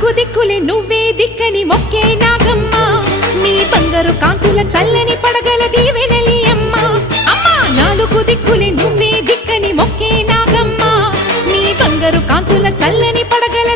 నాలుగు దిక్కులే నువ్వే దిక్కని మొక్కే నాగమ్మ నీ బంగారు కాంతుల చల్లని పడగల దీవెనలి అమ్మ అమ్మా నాలుగు దిక్కులే నువ్వే దిక్కని మొక్కే నాగమ్మ నీ బంగారు కాంతుల చల్లని పడగల